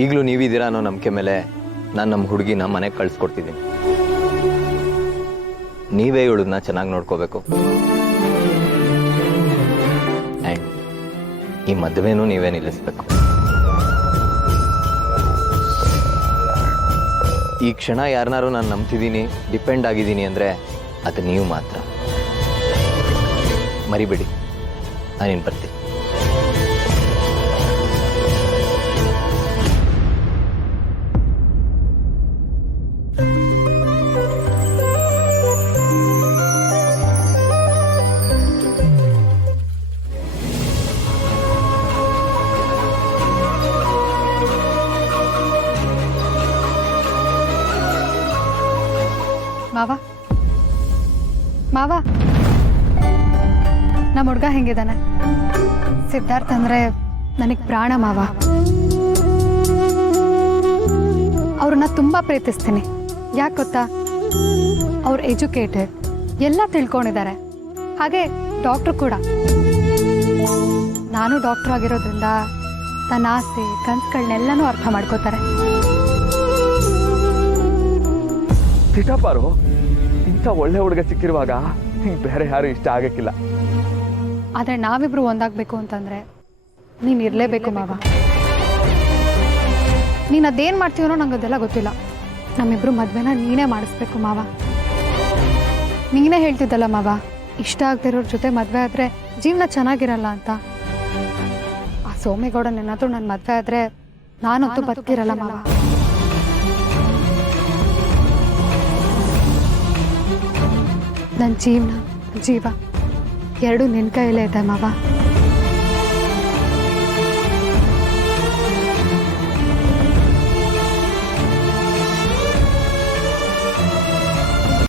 ಈಗಲೂ ನೀವಿದ್ದೀರಾ ಅನ್ನೋ ನಂಬಿಕೆ ಮೇಲೆ ನಾನು ನಮ್ಮ ಹುಡುಗಿನ ಮನೆಗೆ ಕಳಿಸ್ಕೊಡ್ತಿದ್ದೀನಿ. ನೀವೇ ಇವಳನ್ನ ಚೆನ್ನಾಗಿ ನೋಡ್ಕೋಬೇಕು. ಆ್ಯಂಡ್ ಈ ಮದುವೆನೂ ನೀವೇ ನಿಲ್ಲಿಸ್ಬೇಕು. ಈ ಕ್ಷಣ ಯಾರನ್ನಾರು ನಾನು ನಂಬ್ತಿದ್ದೀನಿ, ಡಿಪೆಂಡ್ ಆಗಿದ್ದೀನಿ ಅಂದರೆ ಅದು ನೀವು ಮಾತ್ರ. ಮರಿಬೇಡಿ, ನಾನೇನು ಬರ್ತೀನಿ. ಮಾವ ಮಾವ, ನಮ್ಮ ಹುಡುಗ ಹೆಂಗಿದ್ದಾನೆ? ಸಿದ್ಧಾರ್ಥ ಅಂದ್ರೆ ನನಗೆ ಪ್ರಾಣ ಮಾವ. ಅವ್ರನ್ನ ತುಂಬಾ ಪ್ರೀತಿಸ್ತೀನಿ. ಯಾಕೆ ಗೊತ್ತಾ? ಅವ್ರು ಎಜುಕೇಟೆಡ್, ಎಲ್ಲ ತಿಳ್ಕೊಂಡಿದ್ದಾರೆ, ಹಾಗೆ ಡಾಕ್ಟ್ರು ಕೂಡ. ನಾನು ಡಾಕ್ಟರ್ ಆಗಿರೋದ್ರಿಂದ ನನ್ನ ಆಸೆ ಕನಸುಗಳನ್ನೆಲ್ಲನೂ ಅರ್ಥ ಮಾಡ್ಕೋತಾರೆ. ಚಿಟಪಾರು, ಇಂಥ ಒಳ್ಳೆ ಹುಡುಗ ಸಿಕ್ಕಿರುವಾಗ ಬೇರೆ ಯಾರು ಇಷ್ಟ ಆಗಕ್ಕಿಲ್ಲ. ಆದರೆ ನಾವಿಬ್ರು ಒಂದಾಗಬೇಕು ಅಂತಂದ್ರೆ ನೀನು ಇರಲೇಬೇಕು ಮಾವ. ನೀನು ಅದೇನು ಮಾಡ್ತೀವನೋ ನಂಗೆ ಅದೆಲ್ಲ ಗೊತ್ತಿಲ್ಲ. ನಮ್ಮಿಬ್ರು ಮದುವೆನ ನೀನೇ ಮಾಡಿಸ್ಬೇಕು ಮಾವ. ನೀನೇ ಹೇಳ್ತಿದ್ದಲ್ಲ ಮಾವ, ಇಷ್ಟ ಆಗದಿರೋರ ಜೊತೆ ಮದುವೆ ಆದರೆ ಜೀವನ ಚೆನ್ನಾಗಿರಲ್ಲ ಅಂತ. ಆ ಸೋಮೇಗೌಡನೇನಾದರೂ ನನ್ನ ಮದುವೆ ಆದರೆ ನಾನಂತೂ ಬದುಕಿರಲ್ಲ ಮಾವ. ನನ್ನ ಜೀವನ ಜೀವ ಎರಡೂ ನಿನ್ನ ಕೈಯಲ್ಲೇ ಇದೆ ಮಾವ.